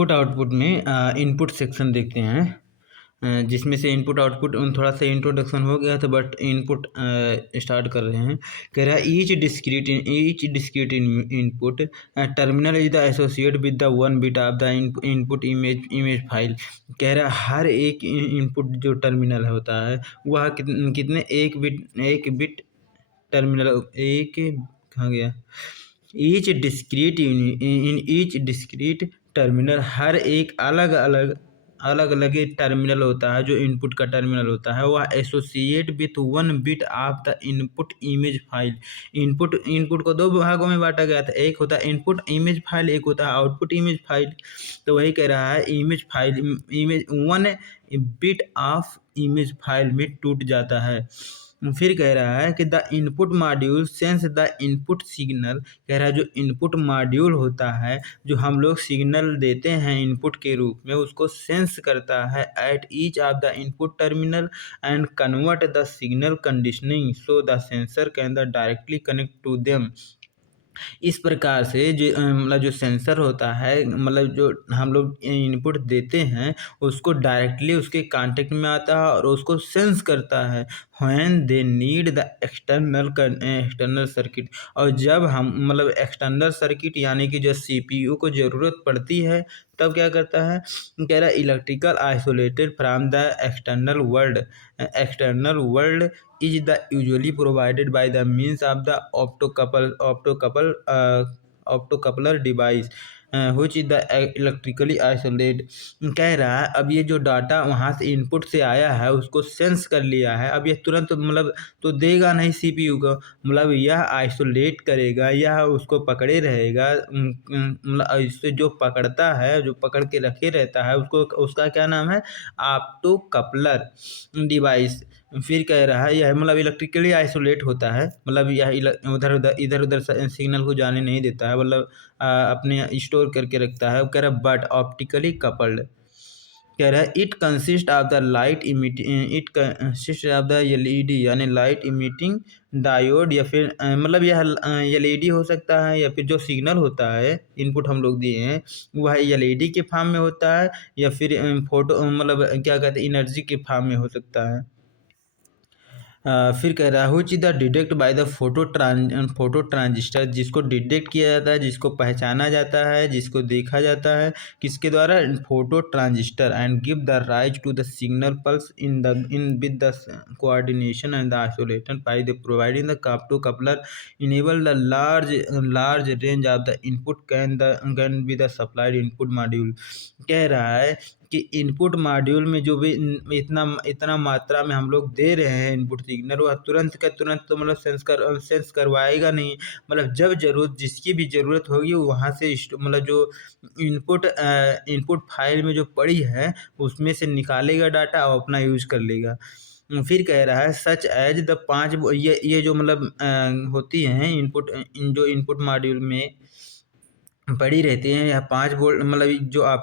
Output में input section देखते हैं, जिसमें से इनपुट आउटपुट थोड़ा सा इंट्रोडक्शन हो गया था, बट इनपुट स्टार्ट कर रहे हैं। कह रहा है each discrete input terminal is the associate with the one bit of the input image file. कह रहा है हर एक इनपुट जो टर्मिनल होता है वह कितने एक बिट टर्मिनल एक कहाँ गया each discrete in each discrete terminal, हर एक अलग अलग टर्मिनल होता है जो इनपुट का टर्मिनल होता है, वह associate with one bit of the input image file. Input को दो भागों में बांटा गया था, एक होता है इनपुट इमेज फाइल, एक होता है आउटपुट इमेज फाइल। तो वही कह रहा है image file image one bit of image file में टूट जाता है। फिर कह रहा है कि the input module sense the input signal. कह रहा है जो इनपुट मॉड्यूल होता है, जो हम लोग सिग्नल देते हैं इनपुट के रूप में, उसको सेंस करता है at each of the input terminal and convert the signal conditioning so the sensor can the directly connect to them. इस प्रकार से जो मतलब जो सेंसर होता है, मतलब जो हम लोग इनपुट देते हैं उसको डायरेक्टली उसके कांटेक्ट में आता है और उसको सेंस करता है when they need the external circuit. और जब हम मतलब एक्सटर्नल सर्किट यानी कि जो सीपीयू को ज़रूरत पड़ती है तब क्या करता है, कह रहा है electrical isolated from the external world is the usually provided by the means of the optocoupler device which is the electrically isolate। कह रहा है अब ये जो डाटा वहाँ से इनपुट से आया है उसको सेंस कर लिया है, अब ये तुरंत मतलब तो देगा नहीं सीपीयू को, मतलब यह आइसोलेट करेगा, यह उसको पकड़े रहेगा। मतलब इससे जो पकड़ता है, जो पकड़ के रखे रहता है उसको, उसका क्या नाम है, ऑप्टोकपलर डिवाइस। फिर कह रहा है यह मतलब इलेक्ट्रिकली आइसोलेट होता है, मतलब यह इधर उधर सिग्नल को जाने नहीं देता है, मतलब अपने स्टोर करके रखता है। कह रहा है बट ऑप्टिकली कपल्ड। कह रहा है it consist of the LED यानी लाइट इमिटिंग डायोड, या फिर मतलब यह एलईडी हो सकता है, या फिर जो सिग्नल होता है इनपुट हम लोग दिए हैं वह एलईडी के फॉर्म में होता है, या फिर फोटो मतलब क्या कहते हैं एनर्जी के फॉर्म में हो सकता है। फिर कह रहा है हुच is the detect by the photo transistor, जिसको डिटेक्ट किया जाता है, जिसको पहचाना जाता है, जिसको देखा जाता है किसके द्वारा, photo transistor, and give the rise to the signal pulse in with the coordination and the isolation by the providing the coupler enable the large range of the input can be the supplied input module. कह रहा है कि input module में जो भी इतना मात्रा में हम लोग दे रहे हैं इनपुट सिग्नल, वह तुरंत का तुरंत तो मतलब सेंस करवाएगा नहीं, मतलब जब जरूरत जिसकी भी ज़रूरत होगी वहाँ से मतलब जो इनपुट फाइल में जो पड़ी है उसमें से निकालेगा डाटा और अपना यूज़ कर लेगा। फिर कह रहा है सच एज द ये जो मतलब होती हैं जो इनपुट मॉड्यूल में पड़ी रहती हैं, यह 5 वोल्ट मतलब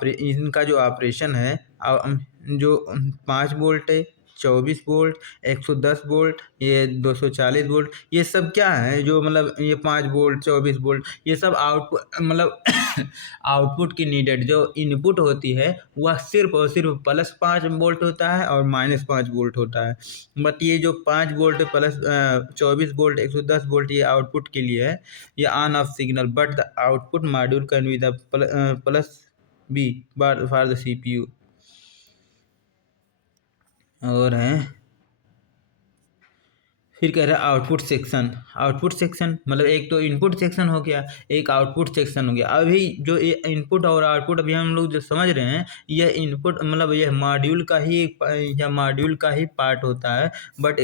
इनका जो ऑपरेशन है जो 5 वोल्ट है, 24 वोल्ट, 110 वोल्ट, ये 240 वोल्ट, ये सब क्या है जो मतलब ये 5 वोल्ट 24 वोल्ट ये सब आउटपुट मतलब आउटपुट की नीडेड जो इनपुट होती है वह सिर्फ और सिर्फ +5 वोल्ट होता है और -5 वोल्ट होता है। बट ये जो 5 वोल्ट प्लस 24 वोल्ट 110 वोल्ट ये आउटपुट के लिए है, ये on off signal, but the output module can be the plus be for the CPU. और हैं फिर कह रहा है आउटपुट सेक्शन मतलब एक तो इनपुट सेक्शन हो गया, एक आउटपुट सेक्शन हो गया। अभी जो ये इनपुट और आउटपुट अभी हम लोग जो समझ रहे हैं यह इनपुट मतलब यह मॉड्यूल का ही पार्ट होता है, बट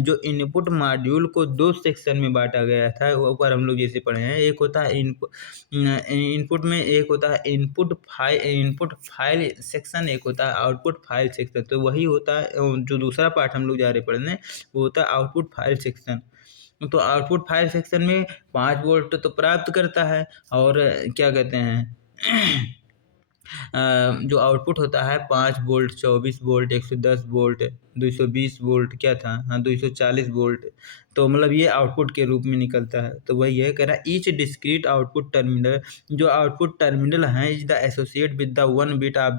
जो इनपुट मॉड्यूल को 2 सेक्शन में बांटा गया था वो ऊपर हम लोग जैसे पढ़े हैं। एक होता है इनपुट में एक होता है इनपुट फाइल सेक्शन, एक होता है आउटपुट फाइल सेक्शन। तो वही होता है जो दूसरा पार्ट हम लोग जा रहे पढ़ने वो होता है आउटपुट फाइल सेक्शन। तो आउटपुट फाइल सेक्शन में 5 वोल्ट तो प्राप्त करता है, और क्या कहते हैं जो आउटपुट होता है 5 वोल्ट 24 वोल्ट 110 वोल्ट 220 वोल्ट क्या था, हाँ 240 वोल्ट। तो मतलब ये आउटपुट के रूप में निकलता है। तो वही है, कह रहा है ईच डिस्क्रीट आउटपुट टर्मिनल, जो आउटपुट टर्मिनल हैं is the associate with the 1 bit of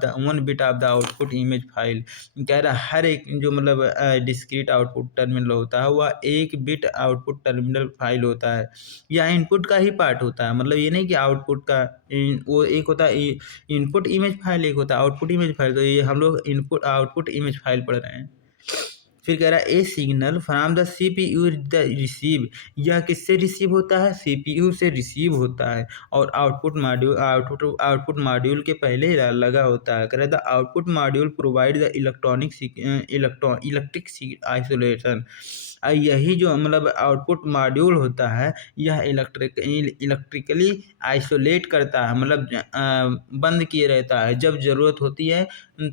the output image file. कह रहा है हर एक जो मतलब डिस्क्रीट आउटपुट टर्मिनल होता है वह 1 बिट आउटपुट टर्मिनल फाइल होता है, या इनपुट का ही पार्ट होता है। मतलब ये नहीं कि आउटपुट का वो एक होता है इनपुट इमेज फाइल, एक होता है आउटपुट इमेज फाइल। तो ये हम लोग इनपुट आउटपुट इमेज फाइल पढ़ रहे हैं। फिर कह रहा है a signal from the CPU the receive, यह किससे रिसीव होता है, सीपीयू से रिसीव होता है। और आउटपुट मॉड्यूल के पहले ही लगा होता है। कह रहा है the output module provide the electric isolation. यही जो मतलब आउटपुट मॉड्यूल होता है यह इलेक्ट्रिकली आइसोलेट करता है, मतलब बंद किए रहता है। जब ज़रूरत होती है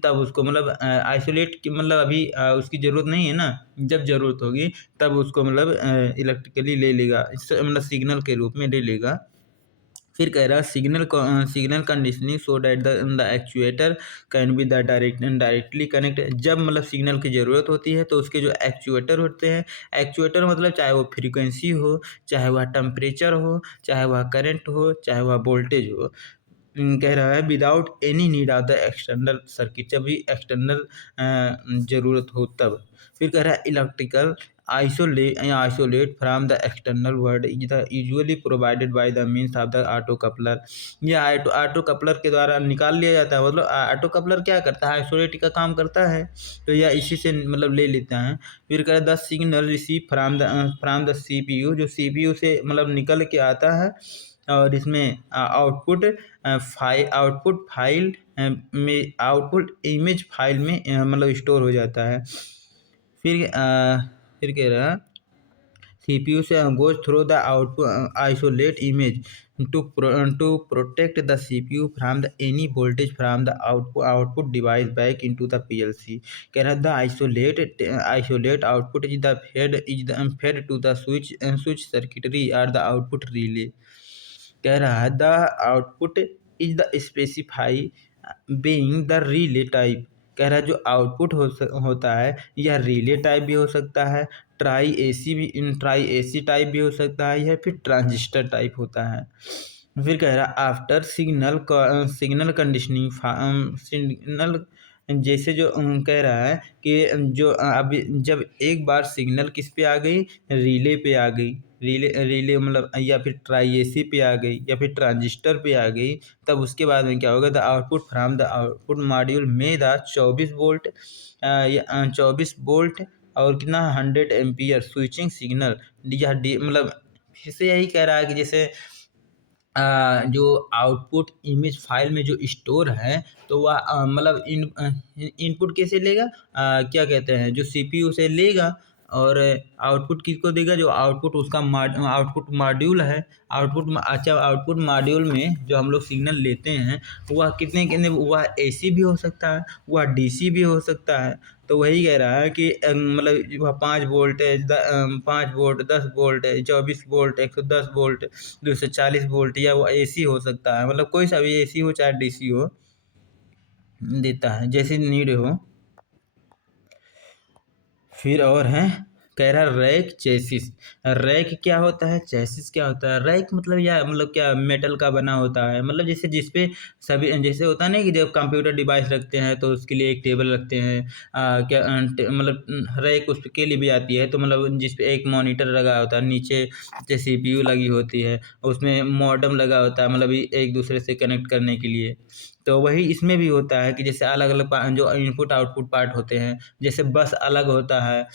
तब उसको मतलब आइसोलेट की मतलब अभी उसकी ज़रूरत नहीं है ना, जब ज़रूरत होगी तब उसको मतलब इलेक्ट्रिकली ले लेगा, मतलब सिग्नल के रूप में ले लेगा। फिर कह रहा है signal conditioning so that the actuator can be the directly connect. जब मतलब सिग्नल की ज़रूरत होती है तो उसके जो एक्चुएटर होते हैं, एक्चुएटर मतलब चाहे वो फ्रीक्वेंसी हो, चाहे वह टेम्परेचर हो, चाहे वह करंट हो, चाहे वह वोल्टेज हो। कह रहा है without any need of the external circuit, जब भी एक्सटर्नल ज़रूरत हो तब। फिर कह रहा है electrical isolate from the external world is the usually provided by the means of the auto coupler. यह ऑटो कपलर के द्वारा निकाल लिया जाता है। मतलब ऑटो कपलर क्या करता है, आइसोलेट का काम करता है, तो यह इसी से मतलब ले लेता है। फिर कह रहा है the signal receive from the CPU, जो सीपीयू से मतलब निकल के आता है, और इसमें आउटपुट फाइल में आउटपुट इमेज फाइल में मतलब स्टोर हो जाता है। फिर कह रहा है सीपीयू से goes through the output isolate image to protect the CPU from the any voltage from the output device back into the PLC. कह रहा है the isolate output is the fed to the switch circuitry और the output relay. कह रहा है the output is the specify being the relay type. कह रहा है जो आउटपुट होता है यह रिले टाइप भी हो सकता है, ट्राई एसी टाइप भी हो सकता है, या फिर ट्रांजिस्टर टाइप होता है। फिर कह रहा है आफ्टर सिग्नल कंडीशनिंग सिग्नल, जैसे जो कह रहा है कि जो अभी जब एक बार सिग्नल किस पे आ गई, रिले पे आ गई, रिले मतलब या फिर ट्राई पे आ गई, या फिर ट्रांजिस्टर पे आ गई, तब उसके बाद में क्या होगा, the output from the output module में द 24 वोल्ट 24 वोल्ट और कितना 100 एम्पियर स्विचिंग सिग्नल, या मतलब फिर से यही कह रहा है कि जैसे जो आउटपुट इमेज फाइल में जो स्टोर है तो वह मतलब इनपुट कैसे लेगा, क्या कहते हैं, जो सीपीयू से लेगा, और आउटपुट किसको देगा, जो आउटपुट उसका आउटपुट मॉड्यूल है। अच्छा आउटपुट मॉड्यूल में जो हम लोग सिग्नल लेते हैं वह कितने कितने, वह एसी भी हो सकता है, वह डीसी भी हो सकता है। तो वही कह रहा है कि मतलब वह 5 वोल्ट है, 5 वोल्ट, 10 वोल्ट है, 24 वोल्ट, 110 वोल्ट, 240 वोल्ट, या वो एसी हो सकता है। मतलब कोई सा भी एसी हो चाहे डीसी हो, देता है जैसी नीड हो। फिर और है, कह रहा रैक चेसिस। रैक क्या होता है, चेसिस क्या होता है। रैक मतलब या मतलब क्या मेटल का बना होता है, मतलब जैसे जिसपे सभी जैसे होता है ना कि जब कंप्यूटर डिवाइस रखते हैं तो उसके लिए एक टेबल रखते हैं, मतलब रैक उसके लिए भी आती है। तो मतलब जिसपे एक मॉनिटर लगा होता है, नीचे जैसे सीपीयू लगी होती है, उसमें मॉडेम लगा होता है, मतलब एक दूसरे से कनेक्ट करने के लिए। तो वही इसमें भी होता है कि जैसे अलग अलग जो इनपुट आउटपुट पार्ट होते हैं, जैसे बस अलग होता है,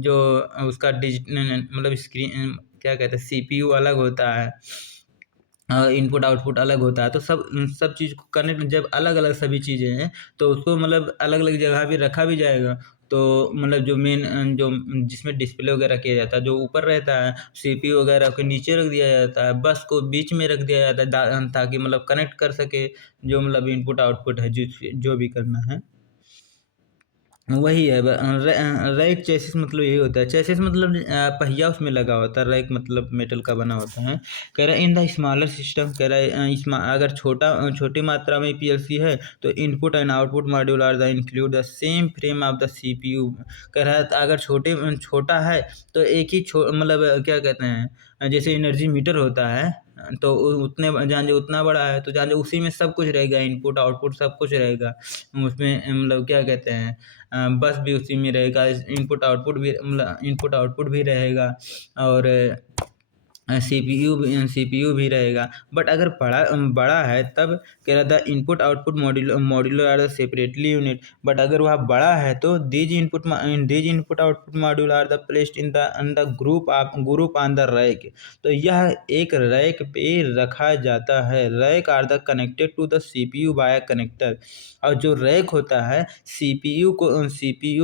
जो उसका मतलब स्क्रीन क्या कहते हैं, सीपीयू अलग होता है, इनपुट आउटपुट अलग होता है। तो सब चीज़ को कनेक्ट जब अलग अलग सभी चीज़ें हैं तो उसको मतलब अलग अलग जगह भी रखा भी जाएगा। तो मतलब जो मेन जो जिसमें डिस्प्ले वगैरह किया जाता है, जो ऊपर रहता है सीपीयू वगैरह को नीचे रख दिया जाता है, बस को बीच में रख दिया जाता है, ताकि मतलब कनेक्ट कर सके जो मतलब इनपुट आउटपुट है, जो भी करना है। वही है रैक चेसिस मतलब यही होता है। चेसिस मतलब पहिया उसमें लगा होता है, रैक मतलब मेटल का बना होता है। कह रहा है इन द स्मॉलर सिस्टम, कह रहा है अगर छोटी मात्रा में पीएलसी है तो input and output module are the include the same frame of the CPU. कह रहा है अगर छोटा है तो एक ही मतलब क्या कहते हैं, जैसे एनर्जी मीटर होता है, तो उतने जान जो उतना बड़ा है तो जान जो उसी में सब कुछ रहेगा, इनपुट आउटपुट सब कुछ रहेगा उसमें, मतलब क्या कहते हैं, बस भी उसी में रहेगा, इनपुट आउटपुट भी रहेगा, और सीपीयू भी रहेगा। बट अगर बड़ा है तब कह रहा था input output modular are separately unit. But अगर वह बड़ा है तो these input output module are the placed in the group on the rack. तो यह एक रैक पे रखा जाता है। Rack are the connected to the CPU by connector. और जो रैक होता है सीपीयू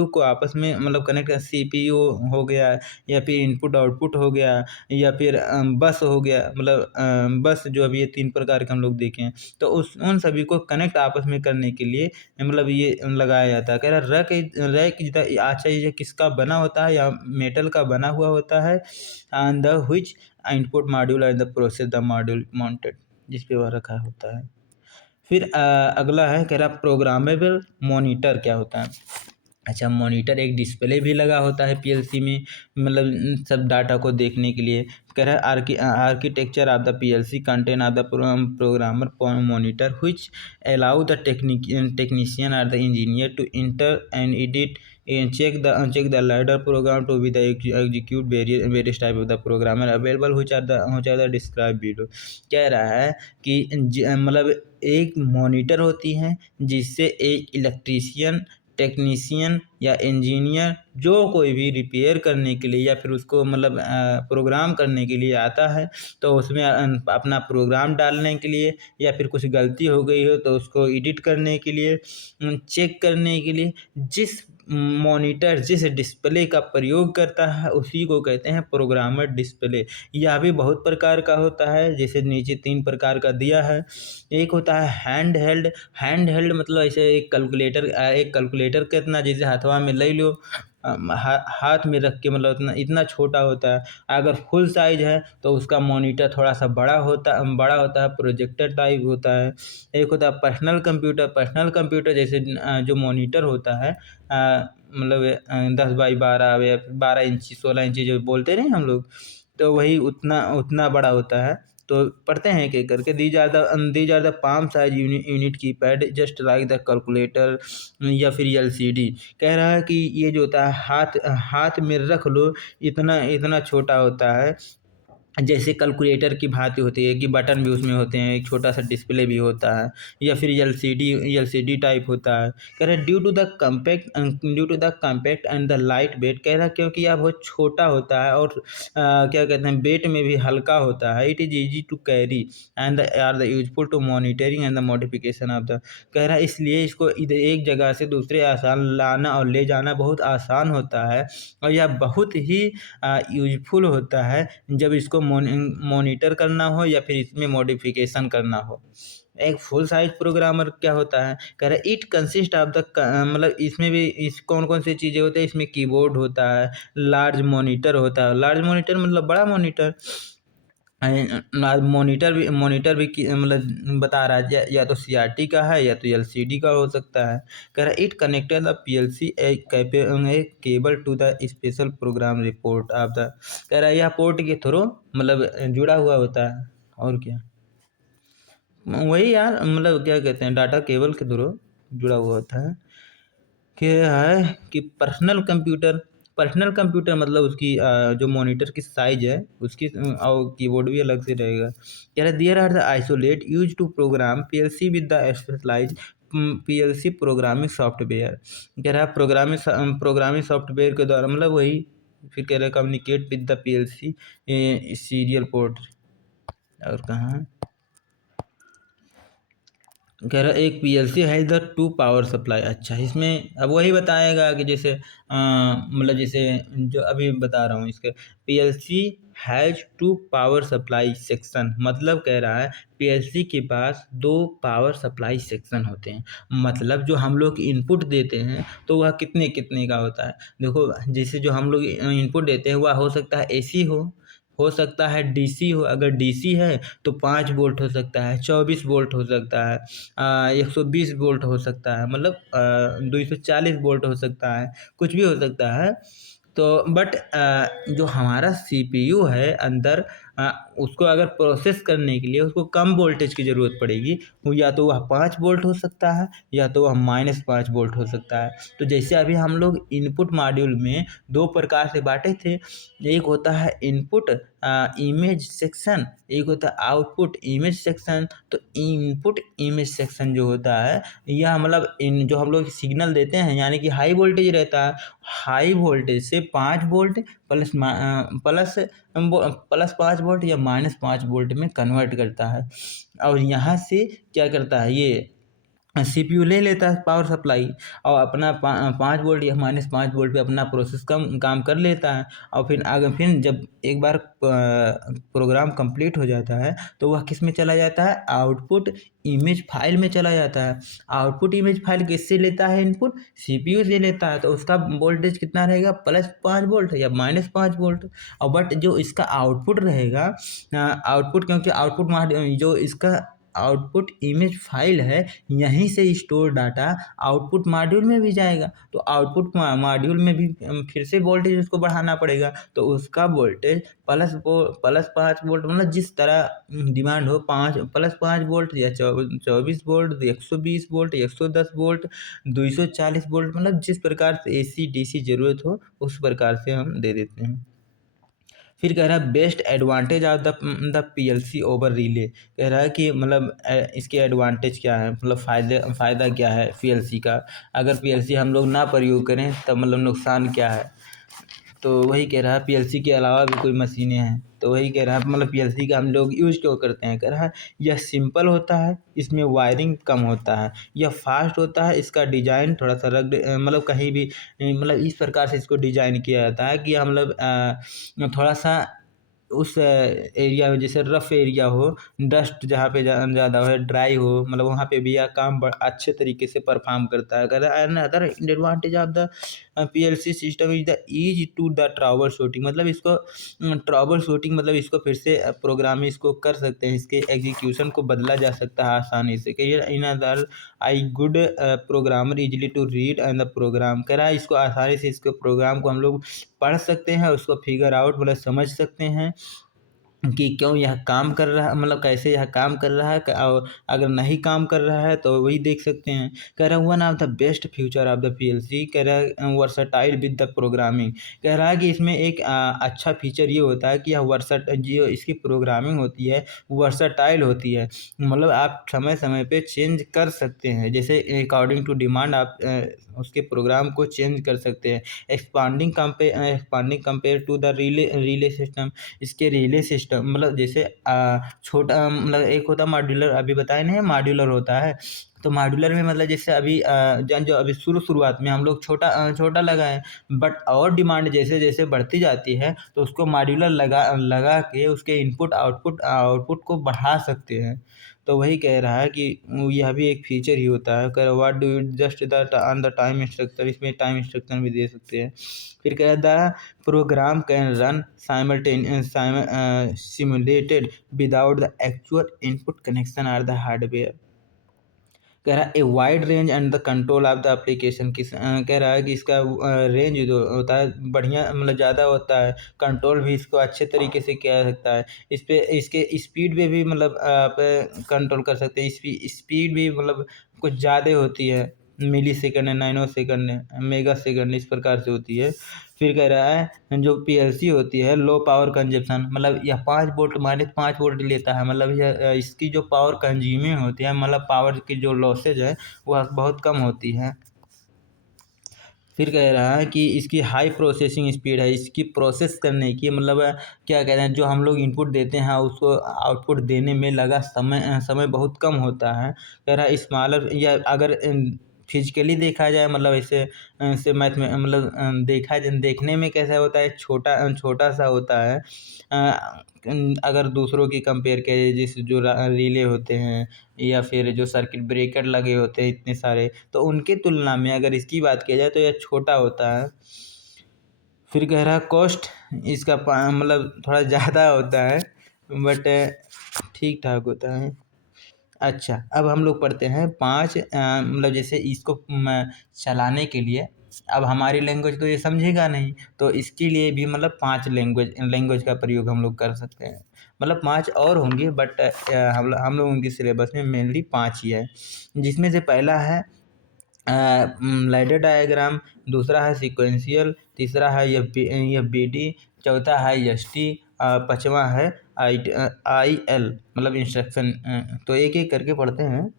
को आपस में मतलब कनेक्ट, सीपीयू हो गया या फिर इनपुट आउटपुट हो गया या फिर बस हो गया, मतलब बस जो अभी ये 3 प्रकार के हम लोग देखे हैं, तो उन सभी को कनेक्ट आपस में करने के लिए मतलब ये लगाया जाता है। कह रहा रैक अच्छा ये किसका बना होता है, या मेटल का बना हुआ होता है, and the which input module and the process the module mounted, जिस पे वह रखा होता है। फिर अगला है कह रहा प्रोग्रामेबल मॉनिटर क्या होता है। अच्छा, मॉनिटर एक डिस्प्ले भी लगा होता है पीएलसी में, मतलब सब डाटा को देखने के लिए। कह रहा है architecture of the PLC contain of the programmer monitor which allow the technician और the engineer to enter and edit and check the ladder program to be the execute various type of the programmer available which are the described below। कह रहा है कि मतलब एक monitor होती है जिससे एक इलेक्ट्रीशियन, टेक्नीशियन या इंजीनियर जो कोई भी रिपेयर करने के लिए या फिर उसको मतलब प्रोग्राम करने के लिए आता है, तो उसमें अपना प्रोग्राम डालने के लिए या फिर कुछ गलती हो गई हो तो उसको एडिट करने के लिए, चेक करने के लिए जिस मॉनिटर जिस डिस्प्ले का प्रयोग करता है उसी को कहते हैं प्रोग्रामर डिस्प्ले। यह भी बहुत प्रकार का होता है, जैसे नीचे 3 प्रकार का दिया है। एक होता है हैंड हेल्ड मतलब ऐसे एक कैलकुलेटर कितना जैसे हाथवा में ले लो, हाथ में रख के, मतलब इतना इतना छोटा होता है। अगर फुल साइज है तो उसका मॉनिटर थोड़ा सा बड़ा होता है, प्रोजेक्टर टाइप होता है। एक होता है पर्सनल कंप्यूटर जैसे जो मॉनिटर होता है मतलब 10 बाई 12 या 12 इंची 16 इंची जो बोलते नहीं हम लोग, तो वही उतना उतना बड़ा होता है। तो पढ़ते हैं एक-एक करके। These are the palm size unit keypad just like the calculator या फिर एलसीडी। कह रहा है कि ये जो होता है हाथ में रख लो, इतना इतना छोटा होता है, जैसे कैलकुलेटर की भांति होती है कि बटन भी उसमें होते हैं, एक छोटा सा डिस्प्ले भी होता है, या फिर एलसीडी टाइप होता है। कह रहा है due to the compact and the light weight. कह रहा है क्योंकि यह बहुत छोटा होता है और क्या कहते हैं वेट में भी हल्का होता है। It is easy to carry and are the useful to monitoring and the modification of the. कह रहा है इसलिए इसको इधर एक जगह से दूसरे आसान लाना और ले जाना बहुत आसान होता है, और यह बहुत ही यूजफुल होता है जब इसको मॉनिटर करना हो या फिर इसमें मॉडिफिकेशन करना हो। एक फुल साइज प्रोग्रामर क्या होता है, कह रहा है इट कंसिस्ट ऑफ द मतलब इसमें भी इस कौन कौन सी चीज़ें होती हैं, इसमें कीबोर्ड होता है, लार्ज मॉनिटर होता है, लार्ज मॉनिटर मतलब बड़ा मॉनिटर, मॉनिटर भी मतलब बता रहा है या तो सीआरटी का है या तो एलसीडी का हो सकता है। कह रहा है it connected the PLC a cable to the special program report of the. कह रहा है यह पोर्ट के थ्रू मतलब जुड़ा हुआ होता है, और क्या वही यार मतलब क्या कहते हैं डाटा केबल के थ्रू जुड़ा हुआ होता है। क्या है कि पर्सनल कंप्यूटर मतलब उसकी जो मॉनिटर की साइज है उसकी और कीबोर्ड भी अलग से रहेगा। कह रहा है there are the isolate use to program PLC with the specialised PLC programming software. कह रहा है प्रोग्रामिंग सॉफ्टवेयर के द्वारा मतलब वही, फिर कह रहा है communicate with the PLC serial port. और कहाँ कह रहा एक PLC has the two power supply. अच्छा, इसमें अब वही बताएगा कि जैसे मतलब जैसे जो अभी बता रहा हूँ इसके, PLC has two power supply section, मतलब कह रहा है पीएलसी के पास दो पावर सप्लाई सेक्शन होते हैं। मतलब जो हम लोग इनपुट देते हैं तो वह कितने कितने का होता है। देखो जैसे जो हम लोग इनपुट देते हैं वह हो सकता है एसी हो सकता है डीसी हो। अगर डीसी है तो 5 वोल्ट हो सकता है, 24 वोल्ट हो सकता है, 120 वोल्ट हो सकता है, मतलब 240 वोल्ट हो सकता है, कुछ भी हो सकता है। तो बट जो हमारा सीपीयू है अंदर, अ, उसको अगर प्रोसेस करने के लिए उसको कम वोल्टेज की ज़रूरत पड़ेगी। वो या तो वह 5 वोल्ट हो सकता है या तो वह -5 वोल्ट हो सकता है। तो जैसे अभी हम लोग इनपुट मॉड्यूल में 2 प्रकार से बाँटे थे। एक होता है इनपुट इमेज सेक्शन, एक होता है आउटपुट इमेज सेक्शन। तो इनपुट इमेज सेक्शन जो होता है, यह मतलब इन जो हम लोग सिग्नल देते हैं यानी कि हाई वोल्टेज रहता है। हाई वोल्टेज से 5 वोल्ट प्लस प्लस 5 वोल्ट या -5 वोल्ट में कन्वर्ट करता है। और यहाँ से क्या करता है ये सीपीयू ले लेता है पावर सप्लाई और अपना 5 वोल्ट या -5 वोल्ट पे अपना प्रोसेस काम कर लेता है। और फिर आगे फिर जब एक बार प्रोग्राम कंप्लीट हो जाता है तो वह किस में चला जाता है, आउटपुट इमेज फाइल में चला जाता है। आउटपुट इमेज फाइल किससे लेता है इनपुट, सीपीयू से लेता है। तो उसका वोल्टेज कितना रहेगा, +5 वोल्ट या -5 वोल्ट। और बट जो इसका आउटपुट रहेगा, आउटपुट क्योंकि आउटपुट जो इसका आउटपुट इमेज फाइल है, यहीं से स्टोर डाटा आउटपुट मॉड्यूल में भी जाएगा। तो आउटपुट मॉड्यूल में भी फिर से वोल्टेज उसको बढ़ाना पड़ेगा। तो उसका वोल्टेज +5 वोल्ट, मतलब जिस तरह डिमांड हो, 5 वोल्ट या 24 वोल्ट, 120 वोल्ट, 110 वोल्ट, 240 वोल्ट, मतलब जिस प्रकार से एसी डीसी ज़रूरत हो उस प्रकार से हम दे देते हैं। फिर कह रहा है best advantage of the PLC over relay. कह रहा है कि मतलब इसके एडवांटेज क्या है, मतलब फ़ायदा क्या है पीएलसी का। अगर पीएलसी हम लोग ना प्रयोग करें तब मतलब नुकसान क्या है। तो वही कह रहा है पीएलसी के अलावा भी कोई मशीनें हैं। तो वही कह रहा है मतलब पीएलसी का हम लोग यूज़ क्यों करते हैं। कह रहा है यह सिंपल होता है, इसमें वायरिंग कम होता है, यह फास्ट होता है, इसका डिज़ाइन थोड़ा सा मतलब कहीं भी मतलब इस प्रकार से इसको डिज़ाइन किया जाता है कि हम मतलब थोड़ा सा उस एरिया में जैसे रफ़ एरिया हो, डस्ट जहाँ पे ज़्यादा हो, ड्राई हो, मतलब वहाँ पे भी यह काम अच्छे तरीके से परफ़ॉर्म करता है। अगर another advantage of the PLC system is the ease to the troubleshooting, मतलब इसको ट्रबल शूटिंग मतलब इसको फिर से प्रोग्राम में इसको कर सकते हैं, इसके एग्जीक्यूशन को बदला जा सकता है आसानी से। कहिए in other I good programmer easily to read and the program. कह रहा है इसको आसानी से इसके प्रोग्राम को हम लोग पढ़ सकते हैं, उसको फिगर आउट मतलब समझ सकते हैं कि क्यों यह काम कर रहा है, मतलब कैसे यह काम कर रहा है। और अगर नहीं काम कर रहा है तो वही देख सकते हैं। कह रहा है one of the best future of the PLC, कह रहा है वर्सटाइल विद द प्रोग्रामिंग। कह रहा है कि इसमें एक अच्छा फीचर ये होता है कि यह जो इसकी प्रोग्रामिंग होती है वर्सटाइल होती है, मतलब आप समय समय पे चेंज कर सकते हैं। जैसे अकॉर्डिंग टू डिमांड आप उसके प्रोग्राम को चेंज कर सकते हैं। Expanding compare to the relay system. इसके रिले सिस्टम मतलब जैसे छोटा मतलब एक होता है मॉड्यूलर, अभी बताए नहीं मॉड्यूलर होता है। तो मॉड्यूलर में मतलब जैसे अभी जो अभी शुरुआत में हम लोग छोटा लगाए, बट और डिमांड जैसे जैसे बढ़ती जाती है तो उसको मॉड्यूलर लगा लगा के उसके इनपुट आउटपुट को बढ़ा सकते हैं। तो वही कह रहा है कि यह भी एक फीचर ही होता है। कह what do you just the on the time instructor, इसमें टाइम इंस्ट्रक्शन भी दे सकते हैं। फिर कह रहा है program can run simulated without the actual input connection or the hardware। कह रहा है a wide range and the control of the application कह रहा है कि इसका रेंज जो होता है बढ़िया मतलब ज़्यादा होता है, कंट्रोल भी इसको अच्छे तरीके से किया जा सकता है। इस पे इसके स्पीड पे भी मतलब आप कंट्रोल कर सकते हैं। स्पीड भी मतलब कुछ ज़्यादा होती है, मिली सेकंड है, नैनो सेकंड है, मेगा सेकंड, इस प्रकार से होती है। फिर कह रहा है जो पीएलसी होती है लो पावर कंजप्शन, मतलब यह 5 वोल्ट -5 वोल्ट लेता है, मतलब यह इसकी जो पावर कंज्यूमिंग होती है, मतलब पावर की जो लॉसेज है वह बहुत कम होती है। फिर कह रहा है कि इसकी हाई प्रोसेसिंग स्पीड है, इसकी प्रोसेस करने की मतलब क्या कहते हैं, जो हम लोग इनपुट देते हैं उसको आउटपुट देने में लगा समय बहुत कम होता है। कह रहा है स्मॉलर, या अगर फिजिकली देखा जाए मतलब ऐसे मैथ में मतलब देखने में कैसा होता है, छोटा सा होता है। अगर दूसरों की कंपेयर किया जैसे जो रिले होते हैं या फिर जो सर्किट ब्रेकर लगे होते हैं इतने सारे, तो उनके तुलना में अगर इसकी बात किया जाए तो यह छोटा होता है। फिर कह रहा है कॉस्ट इसका मतलब थोड़ा ज़्यादा होता है, बट ठीक ठाक होता है। अच्छा, अब हम लोग पढ़ते हैं 5 मतलब जैसे इसको चलाने के लिए, अब हमारी लैंग्वेज तो ये समझेगा नहीं, तो इसके लिए भी मतलब 5 लैंग्वेज का प्रयोग हम लोग कर सकते हैं। मतलब 5 और होंगे, बट हम लोगों के सिलेबस में मेनली 5 ही है। जिसमें से पहला है लैडर डायग्राम, दूसरा है सीक्वेंशियल, तीसरा है एफबीडी, चौथा है एसटी, पाँचवा है आईएल मतलब इंस्ट्रक्शन। तो एक एक करके पढ़ते हैं।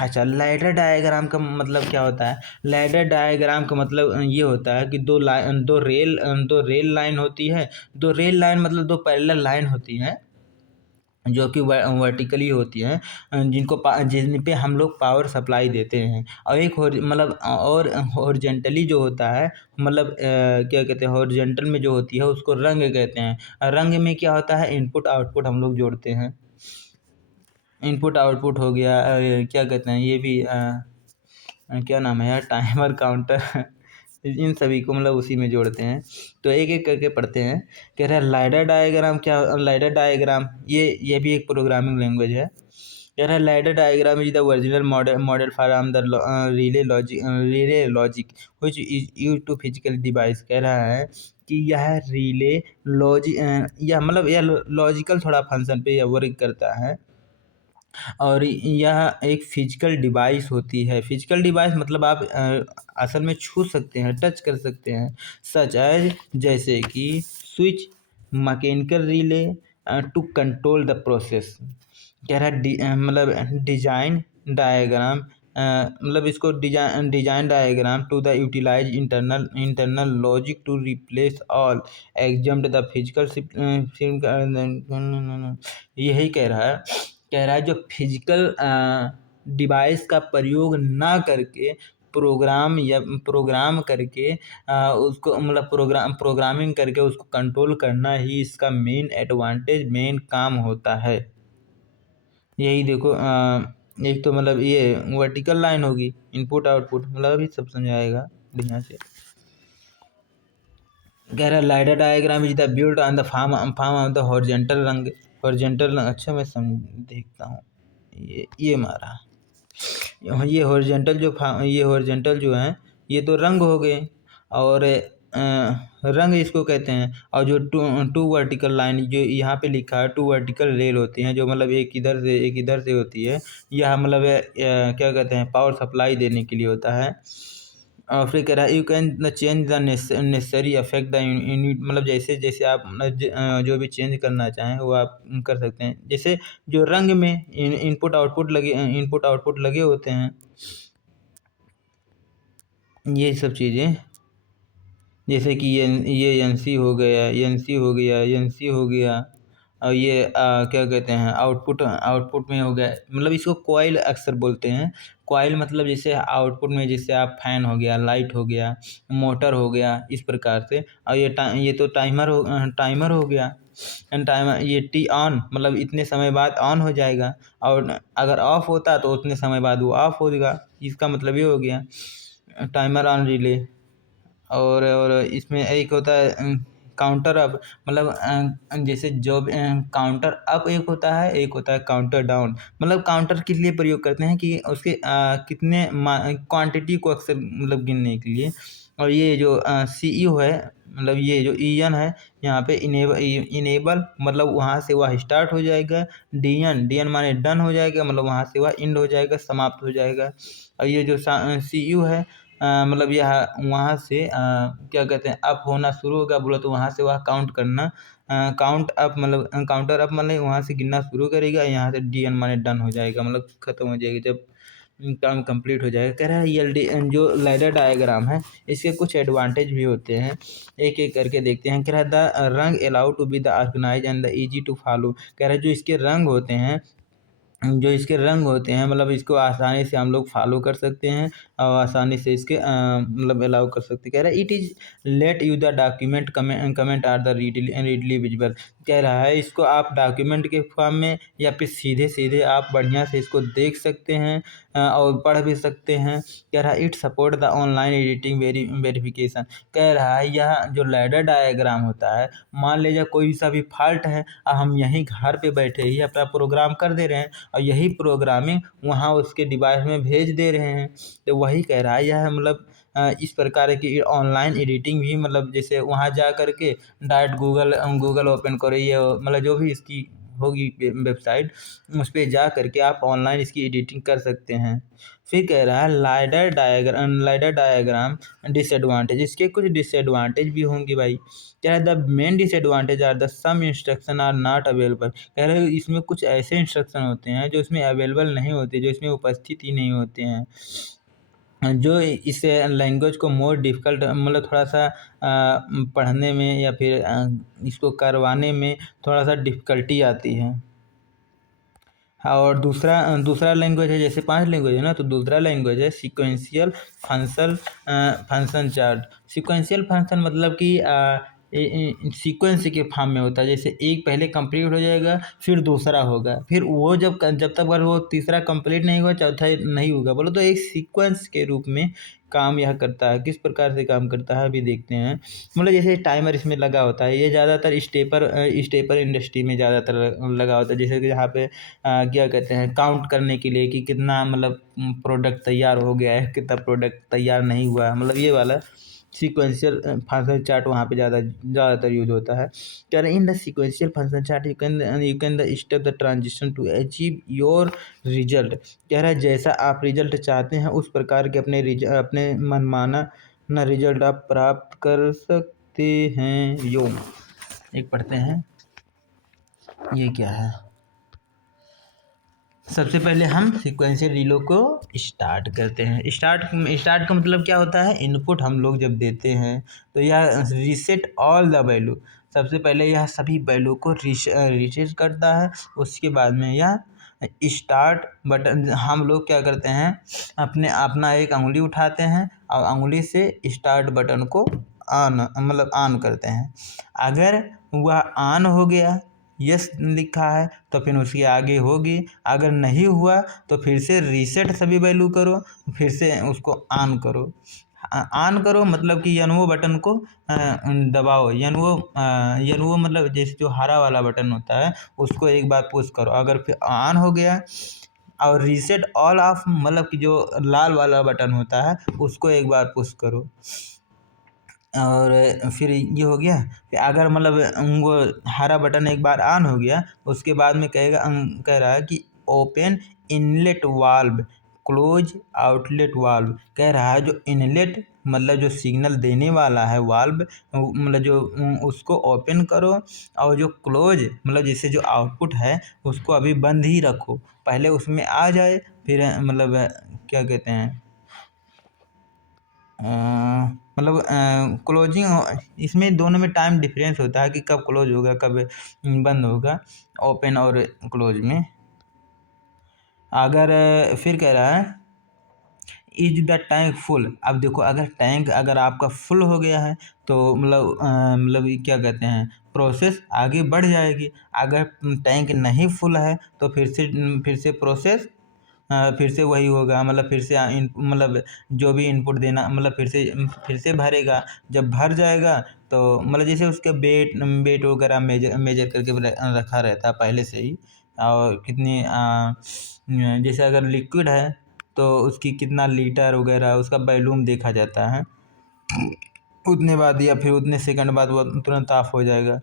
अच्छा, लैडर डायग्राम का मतलब क्या होता है? लैडर डायग्राम का मतलब ये होता है कि दो रेल लाइन होती है। दो रेल लाइन मतलब दो पैरेलल लाइन होती हैं जो कि वर्टिकली होती हैं, जिन पे हम लोग पावर सप्लाई देते हैं। और एक मतलब और हॉरिजॉन्टली जो होता है मतलब क्या कहते हैं, हॉरिजॉन्टल में जो होती है उसको रंग कहते हैं। रंग में क्या होता है, इनपुट आउटपुट हम लोग जोड़ते हैं। इनपुट आउटपुट हो गया, क्या कहते हैं ये भी क्या नाम है यार, टाइमर काउंटर इन सभी को मतलब उसी में जोड़ते हैं। तो एक एक करके पढ़ते हैं। कह रहा है लाइडर डायग्राम क्या, लाइडर डायग्राम ये भी एक प्रोग्रामिंग लैंग्वेज है। कह रहा है ladder diagram is the original model for the relay logic which is used to physical device. कह रहा है कि यह रिले लॉजिक यह मतलब यह लॉजिकल थोड़ा फंक्शन पे यह वर्क करता है, और यह एक फिजिकल डिवाइस होती है। फिजिकल डिवाइस मतलब आप असल में छू सकते हैं, टच कर सकते हैं। सच एज जैसे कि switch, mechanical relay to control the process. कह रहा है मतलब डिजाइन डायग्राम, मतलब इसको design diagram to the utilise internal logic to replace all examined the physical यही कह रहा है। कह रहा है जो फिजिकल डिवाइस का प्रयोग ना करके प्रोग्राम करके उसको मतलब प्रोग्रामिंग करके उसको कंट्रोल करना ही इसका मेन एडवांटेज, मेन काम होता है। यही देखो एक तो मतलब ये वर्टिकल लाइन होगी, इनपुट आउटपुट मतलब अभी सब समझाएगा बढ़िया से। कह रहा है ladder diagram is the build on the form of the horizontal रंग, हॉरिजॉन्टल। अच्छा मैं देखता हूँ, ये मारा, ये हॉरिजॉन्टल जो है ये तो रंग हो गए, और रंग इसको कहते हैं। और जो टू वर्टिकल लाइन जो यहाँ पे लिखा है, टू वर्टिकल रेल होती हैं जो मतलब एक इधर से होती है। यह मतलब क्या कहते हैं, पावर सप्लाई देने के लिए होता है। और फिर कह रहा है you can change the necessary affect the unit, मतलब जैसे जैसे आप जो भी चेंज करना चाहें वो आप कर सकते हैं। जैसे जो रंग में इनपुट आउटपुट लगे होते हैं, ये सब चीज़ें, जैसे कि ये एनसी हो गया, एनसी हो गया, एनसी हो गया, और ये क्या कहते हैं, आउटपुट आउटपुट में हो गया, मतलब इसको कॉइल अक्सर बोलते हैं। कॉइल मतलब जैसे आउटपुट में जैसे आप फैन हो गया, लाइट हो गया, मोटर हो गया, इस प्रकार से। और ये तो टाइमर हो गया। एंड टाइमर ये टी ऑन मतलब इतने समय बाद ऑन हो जाएगा, और अगर ऑफ होता तो उतने समय बाद वो ऑफ हो जाएगा। इसका मतलब ये हो गया टाइमर ऑन रिले। और इसमें एक होता है काउंटर अप, मतलब जैसे जो काउंटर अप एक होता है, एक होता है काउंटर डाउन। मतलब काउंटर किस लिए प्रयोग करते हैं कि उसके कितने क्वांटिटी को अक्सर मतलब गिनने के लिए। और ये जो सीईओ है मतलब ये जो ईएन है, यहाँ पे इनेबल मतलब वहाँ से वह स्टार्ट हो जाएगा। डीएन माने डन हो जाएगा, मतलब वहाँ से वह एंड हो जाएगा, समाप्त हो जाएगा। और ये जो सीयू है मतलब यह वहाँ से क्या कहते हैं, अप होना शुरू होगा बोला तो वहाँ से वह काउंट करना, काउंट अप मतलब काउंटर अप मतलब वहाँ से गिनना शुरू करेगा, यहाँ से डी एन माने डन हो जाएगा, मतलब ख़त्म हो जाएगी। जब काम कंप्लीट हो जाएगा। कह रहा है एलडी जो लैडर डायग्राम है इसके कुछ एडवांटेज भी होते हैं, एक-एक करके देखते हैं। कह रहा है the rung allow to be the organised and the easy to follow. कह रहा है जो इसके रंग होते हैं मतलब इसको आसानी से हम लोग फॉलो कर सकते हैं और आसानी से इसके मतलब अलाउ कर सकते हैं। कह रहा है it is let you the document comment are the readily visible. कह रहा है इसको आप डॉक्यूमेंट के फॉर्म में या फिर सीधे सीधे आप बढ़िया से इसको देख सकते हैं और पढ़ भी सकते हैं। कह रहा है it support the online editing verification. कह रहा है यह जो लैडर डायग्राम होता है, मान लीजिए कोई सा भी फॉल्ट है और हम यहीं घर पे बैठे ही अपना प्रोग्राम कर दे रहे हैं और यही प्रोग्रामिंग वहाँ उसके डिवाइस में भेज दे रहे हैं। तो वही कह रहा है यह मतलब इस प्रकार की ऑनलाइन एडिटिंग भी मतलब जैसे वहाँ जा कर के डायरेक्ट गूगल ओपन करो, ये मतलब जो भी इसकी होगी वेबसाइट उस पे जा कर के आप ऑनलाइन इसकी एडिटिंग कर सकते हैं। फिर कह रहा है लाइडर डायग्राम डिसएडवांटेज, इसके कुछ डिसएडवांटेज भी होंगे भाई। कह रहा है the main disadvantage are the some instruction are not available. कह रहे हैं इसमें कुछ ऐसे इंस्ट्रक्शन होते हैं जो इसमें अवेलेबल नहीं होते, जो इसमें उपस्थित ही नहीं होते हैं, जो इस लैंग्वेज को मोर डिफ़िकल्ट मतलब थोड़ा-सा पढ़ने में या फिर इसको करवाने में थोड़ा-सा डिफ़िकल्टी आती है। और दूसरा लैंग्वेज है, जैसे 5 लैंग्वेज है ना, तो दूसरा लैंग्वेज है sequential function chart. Sequential function मतलब कि सीक्वेंस के फॉर्म में होता है, जैसे एक पहले कंप्लीट हो जाएगा फिर दूसरा होगा, फिर वो जब तक अगर वो तीसरा कंप्लीट नहीं हुआ चौथा नहीं होगा, बोलो तो एक सीक्वेंस के रूप में काम यह करता है। किस प्रकार से काम करता है अभी देखते हैं। मतलब जैसे टाइमर इसमें लगा होता है, ये ज़्यादातर स्टेपर इंडस्ट्री में ज़्यादातर लगा होता है, जैसे कि यहाँ पे क्या कहते हैं काउंट करने के लिए कि कितना मतलब प्रोडक्ट तैयार हो गया है, कितना प्रोडक्ट तैयार नहीं हुआ है, मतलब ये वाला सीक्वेंशियल फंक्शन चार्ट वहाँ पे ज़्यादातर यूज होता है। कह रहे in the sequential function chart you can the step the transition to achieve your result. कह रहा है जैसा आप रिजल्ट चाहते हैं उस प्रकार के अपने मनमाना ना रिजल्ट आप प्राप्त कर सकते हैं। एक पढ़ते हैं ये क्या है। सबसे पहले हम सीक्वेंशियल रीलो को स्टार्ट करते हैं। स्टार्ट का मतलब क्या होता है, इनपुट हम लोग जब देते हैं तो यह रीसेट ऑल द वैल्यू, सबसे पहले यह सभी वैल्यू को रीसेट करता है। उसके बाद में यह स्टार्ट बटन हम लोग क्या करते हैं, अपना एक अंगुली उठाते हैं और अंगुली से स्टार्ट बटन को ऑन करते हैं। अगर वह ऑन हो गया, यस लिखा है, तो फिर उसके आगे होगी। अगर नहीं हुआ तो फिर से रीसेट सभी वैल्यू करो, फिर से उसको ऑन करो। ऑन करो मतलब कि यनवो बटन को दबाओ, यनवो मतलब जैसे जो हरा वाला बटन होता है उसको एक बार पुश करो। अगर फिर ऑन हो गया और रीसेट ऑल ऑफ मतलब कि जो लाल वाला बटन होता है उसको एक बार पुश करो और फिर ये हो गया। फिर अगर मतलब वो हरा बटन एक बार ऑन हो गया उसके बाद में कह रहा है कि open inlet valve close outlet valve. कह रहा है जो इनलेट मतलब जो सिग्नल देने वाला है वाल्व मतलब जो उसको ओपन करो, और जो क्लोज मतलब जैसे जो आउटपुट है उसको अभी बंद ही रखो, पहले उसमें आ जाए फिर मतलब क्या कहते हैं मतलब क्लोजिंग, इसमें दोनों में टाइम डिफरेंस होता है कि कब क्लोज होगा कब बंद होगा, ओपन और क्लोज में। अगर फिर कह रहा है इज द टैंक फुल। अब देखो अगर टैंक अगर आपका फुल हो गया है तो मतलब ये क्या कहते हैं प्रोसेस आगे बढ़ जाएगी। अगर टैंक नहीं फुल है तो फिर से प्रोसेस फिर से वही होगा, मतलब फिर से मतलब जो भी इनपुट देना मतलब फिर से भरेगा। जब भर जाएगा तो मतलब जैसे उसके वेट वगैरह मेजर करके रखा रहता है पहले से ही, और कितनी जैसे अगर लिक्विड है तो उसकी कितना लीटर वगैरह उसका वॉल्यूम देखा जाता है, उतने बाद या फिर उतने सेकंड बाद वो तुरंत ऑफ हो जाएगा।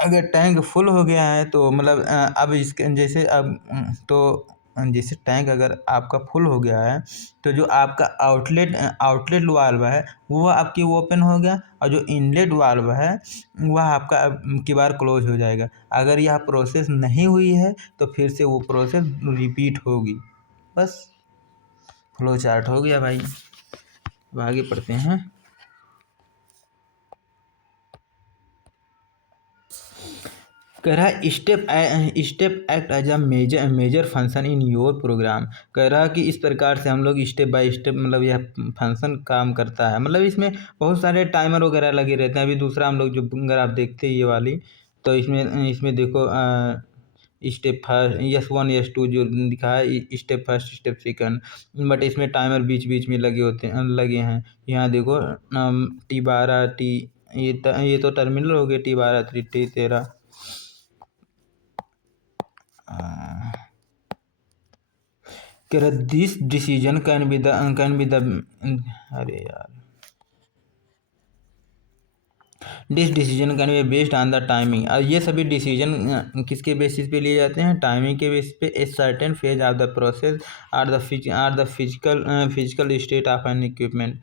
अगर टैंक फुल हो गया है तो मतलब अब इसके जैसे तो जैसे टैंक अगर आपका फुल हो गया है तो जो आपका आउटलेट वाल्व है वो आपकी ओपन हो गया, और जो इनलेट वाल्व है वह आपका अब की बार क्लोज हो जाएगा। अगर यह प्रोसेस नहीं हुई है तो फिर से वो प्रोसेस रिपीट होगी, बस। फ्लो चार्ट हो गया भाई। अब आगे पढ़ते हैं। कह रहा है step act as a major function in your program. कह रहा है कि इस प्रकार से हम लोग स्टेप बाय स्टेप मतलब यह फंक्शन काम करता है। मतलब इसमें बहुत सारे टाइमर वगैरह लगे रहते हैं। अभी दूसरा हम लोग जो अगर आप देखते हैं ये वाली, तो इसमें इसमें देखो स्टेप फर्स्ट S1 S2 जो दिखा है, step first step second, but इसमें टाइमर बीच बीच में लगे हैं। यहाँ देखो T12 टी, ये तो टर्मिनल हो गए, T12 T13। कह रहा this decision can be the अरे यार, this decision can be based on the timing. और ये सभी डिसीजन किसके बेसिस पे लिए जाते हैं? टाइमिंग के बेसिस पे। A certain phase of the process are the physical state of an equipment.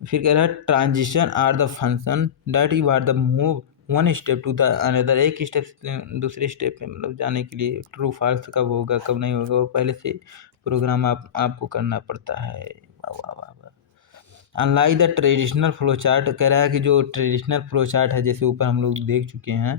फिर कह रहा है transition are the function that you are the move one step to the another. एक स्टेप से दूसरे स्टेप में मतलब जाने के लिए ट्रू फॉल्स कब होगा कब नहीं होगा वो पहले से प्रोग्राम आपको करना पड़ता है। वाह वाह वाह वाह। Unlike the traditional flow chart, कह रहा है कि जो ट्रेडिशनल फ्लो चार्ट है जैसे ऊपर हम लोग देख चुके हैं,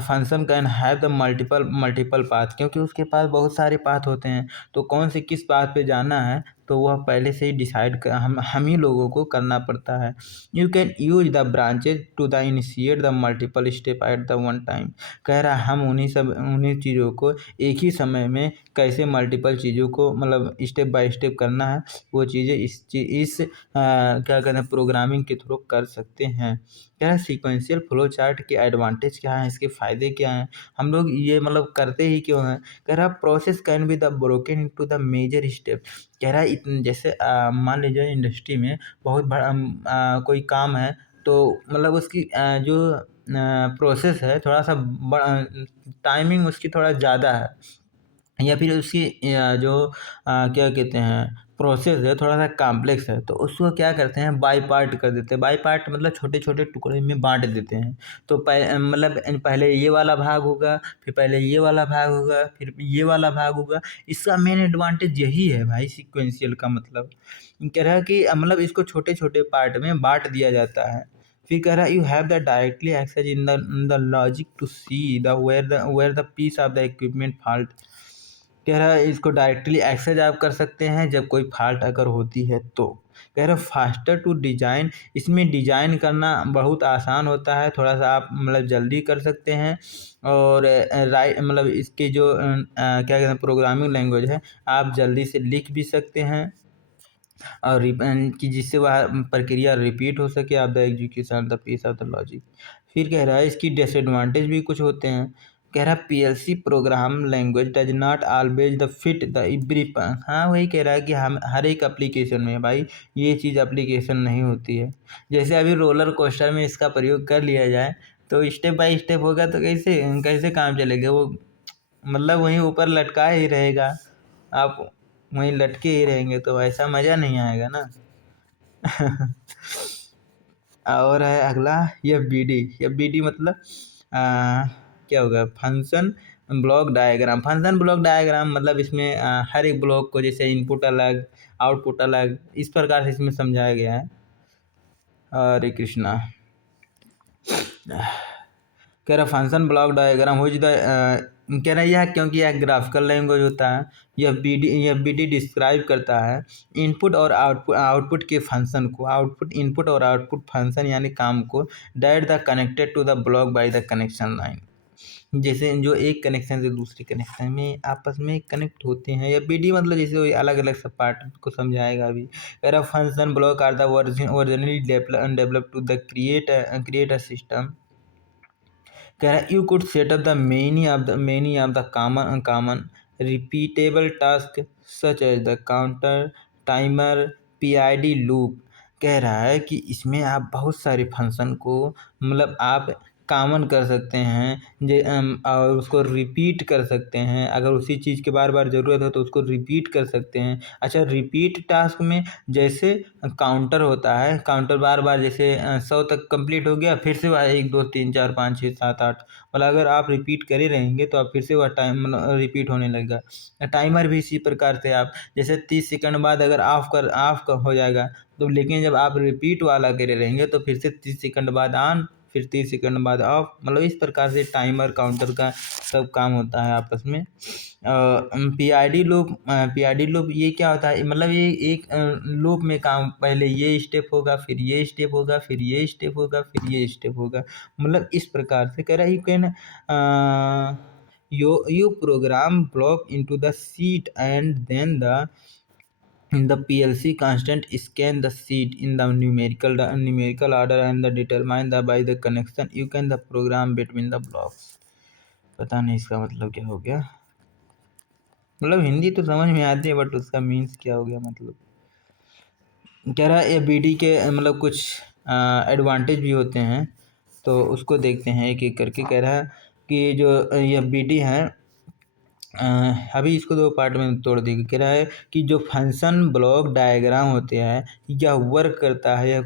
function can have the multiple path, क्योंकि उसके पास बहुत सारे पाथ होते हैं। तो कौन से किस पाथ पे जाना है तो वह पहले से ही डिसाइड कर हम ही लोगों को करना पड़ता है। You can use the branches to the initiate the multiple step at the one time. कह रहा है हम उन्हीं चीज़ों को एक ही समय में कैसे मल्टीपल चीज़ों को मतलब स्टेप बाय स्टेप करना है, वो चीज़ें इस क्या कहते हैं प्रोग्रामिंग के थ्रू कर सकते हैं। क्या है सीक्वेंशियल फ्लो चार्ट के एडवांटेज क्या हैं, इसके फ़ायदे क्या हैं, हम लोग ये मतलब करते ही क्यों हैं? कह रहा process can be the broken into the major step. कह रहा है जैसे मान लीजिए इंडस्ट्री में बहुत बड़ा कोई काम है, तो मतलब उसकी जो प्रोसेस है थोड़ा सा टाइमिंग उसकी थोड़ा ज़्यादा है, या फिर उसकी जो क्या कहते हैं प्रोसेस है थोड़ा सा कॉम्प्लेक्स है, तो उसको क्या करते हैं बाई पार्ट कर देते हैं। बाई पार्ट मतलब छोटे छोटे टुकड़े में बांट देते हैं। तो मतलब पहले ये वाला भाग होगा, फिर पहले ये वाला भाग होगा, फिर ये वाला भाग होगा। इसका मेन एडवांटेज यही है भाई सीक्वेंशियल का। मतलब कह रहा है कि मतलब इसको छोटे छोटे पार्ट में बांट दिया जाता है। फिर कह रहा है you have the directly access in the logic to see the where the piece of the equipment fault. कह रहा है इसको डायरेक्टली एक्सेस आप कर सकते हैं जब कोई फॉल्ट अगर होती है तो। कह रहा है फास्टर टू डिजाइन, इसमें डिजाइन करना बहुत आसान होता है, थोड़ा सा आप मतलब जल्दी कर सकते हैं। और राइट मतलब इसके जो क्या कहते हैं प्रोग्रामिंग लैंग्वेज है, आप जल्दी से लिख भी सकते हैं और कि जिससे वह प्रक्रिया रिपीट हो सके of the execution the piece of the logic. फिर कह रहा है इसकी डिसएडवांटेज भी कुछ होते हैं। कह रहा है PLC programme language does not always the fit the every. हाँ वही कह रहा है कि हम हर एक एप्लीकेशन में भाई ये चीज़ एप्लीकेशन नहीं होती है। जैसे अभी रोलर कोस्टर में इसका प्रयोग कर लिया जाए तो स्टेप बाय स्टेप होगा तो कैसे कैसे काम चलेगा वो, मतलब वहीं ऊपर लटका ही रहेगा, आप वहीं लटके ही रहेंगे तो ऐसा मज़ा नहीं आएगा ना। और है अगला एफ बी डी मतलब क्या होगा function block diagram. Function block diagram मतलब इसमें हर एक ब्लॉक को जैसे इनपुट अलग आउटपुट अलग इस प्रकार से इसमें समझाया गया है। हरे कृष्णा। कह रहा फंक्शन ब्लॉक डायग्राम हो द कह रहा यह क्योंकि यह ग्राफिकल लैंग्वेज होता है। यह बी डी डिस्क्राइब करता है इनपुट और आउटपुट के फंक्शन को, इनपुट और आउटपुट फंक्शन यानी काम को that the connected to the block by the connection line. जैसे जो एक कनेक्शन से दूसरे कनेक्शन में आपस में कनेक्ट होते हैं। या बी डी मतलब जैसे अलग अलग सब पार्ट को समझाएगा अभी। कह रहा function block are the originally develop to the create a system. कह रहा है you could set up the many of the common repeatable task such as the counter timer PID loop. कह रहा है कि इसमें आप बहुत सारे फंक्शन को मतलब आप कॉमन कर सकते हैं, और उसको रिपीट कर सकते हैं। अगर उसी चीज़ की बार-बार ज़रूरत हो तो उसको रिपीट कर सकते हैं। अच्छा, रिपीट टास्क में जैसे काउंटर होता है, काउंटर बार-बार जैसे 100 तक कंप्लीट हो गया, फिर से वह 1, 2, 3, 4, 5, 6, 7, 8 मतलब अगर आप रिपीट करे रहेंगे तो आप फिर से वह टाइम मतलब रिपीट होने लगेगा। टाइमर भी इसी प्रकार से आप जैसे 30 सेकंड बाद अगर ऑफ हो जाएगा, तो लेकिन जब आप रिपीट वाला करे रहेंगे तो फिर से 30 सेकंड बाद ऑन, फिर 30 सेकंड बाद ऑफ, मतलब इस प्रकार से टाइमर काउंटर का सब काम होता है आपस में। पीआईडी लूप ये क्या होता है, मतलब ये एक लूप में काम, पहले ये स्टेप होगा, फिर ये स्टेप होगा, फिर ये स्टेप होगा, फिर ये स्टेप होगा, मतलब इस प्रकार से कह रहा है you can you program block into the sheet, and then the PLC constant scan the sheet in the numerical order and the determine the by the connection you can the program between the blocks। पता नहीं इसका मतलब क्या हो गया, मतलब हिंदी तो समझ में आती है बट उसका मीन्स क्या हो गया, मतलब कह रहा है एबीडी के मतलब कुछ एडवांटेज भी होते हैं, तो उसको देखते हैं एक एक करके। कह रहा है कि जो ये बीडी है, अभी इसको दो पार्ट में तोड़ देंगे। कह रहा है कि जो फंक्शन ब्लॉक डायग्राम होते हैं, यह वर्क करता है, यह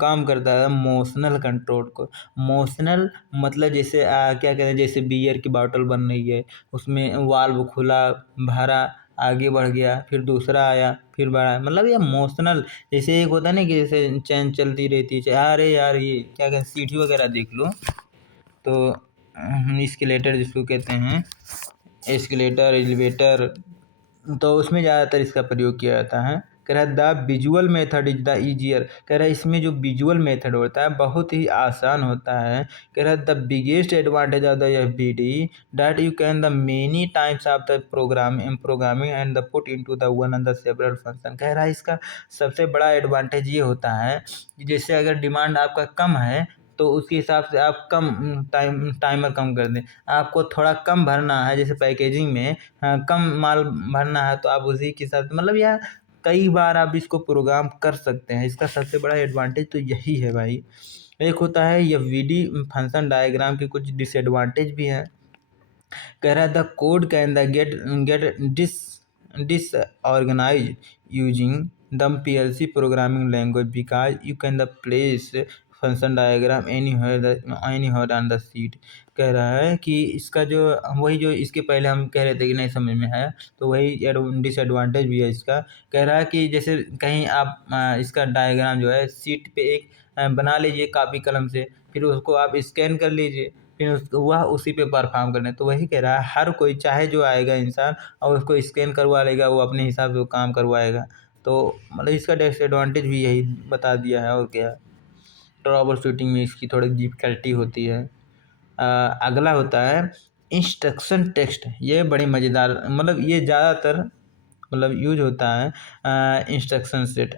काम करता है मोशनल कंट्रोल को। मोशनल मतलब जैसे क्या कहते हैं, जैसे बियर की बॉटल बन रही है, उसमें वाल्व खुला, भरा, आगे बढ़ गया, फिर दूसरा आया, फिर बढ़ा, मतलब ये मोशनल। जैसे एक होता है ना कि जैसे चैन चलती रहती है, अरे यार ये क्या कहते हैं, सीढ़ी वगैरह देख लो तो स्केलेटर जिसको कहते हैं, एस्केलेटर, एलिवेटर, तो उसमें ज़्यादातर इसका प्रयोग किया जाता है। कह रहा है the visual method is the easier. कह रहा है इसमें जो विजुअल मेथड होता है बहुत ही आसान होता है। कह रहा है the biggest advantage of the FBD that you can the many times of the programming and the put into the one and the several function. कह रहा है इसका सबसे बड़ा एडवांटेज ये होता है कि जैसे अगर डिमांड आपका कम है तो उसके हिसाब से आप कम टाइमर कम कर दें। आपको थोड़ा कम भरना है, जैसे पैकेजिंग में कम माल भरना है, तो आप उसी के साथ मतलब यार कई बार आप इसको प्रोग्राम कर सकते हैं। इसका सबसे बड़ा एडवांटेज तो यही है भाई। एक होता है ये वीडी फंक्शन डायग्राम के कुछ डिसएडवांटेज भी हैं। कह रहा है the code can the get disorganized using the PLC programming language because you can the place function diagram anywhere on the sheet। कह रहा है कि इसका जो वही जो इसके पहले हम कह रहे थे कि नहीं समझ में आया, तो वही डिसएडवांटेज भी है इसका। कह रहा है कि जैसे कहीं आप इसका डायग्राम जो है सीट पे एक बना लीजिए कापी कलम से, फिर उसको आप स्कैन कर लीजिए, फिर वह उसी पे परफॉर्म करना है। तो वही कह रहा है हर कोई चाहे जो आएगा इंसान और उसको स्कैन करवा लेगा, वो अपने हिसाब से वो काम करवाएगा। तो मतलब इसका डिसएडवांटेज भी यही बता दिया है, और क्या। ट्रबल शूटिंग में इसकी थोड़ी डिफिकल्टी होती है। अगला होता है इंस्ट्रक्शन टेक्स्ट। ये बड़ी मज़ेदार, मतलब ये ज़्यादातर मतलब यूज होता है इंस्ट्रक्शन सेट।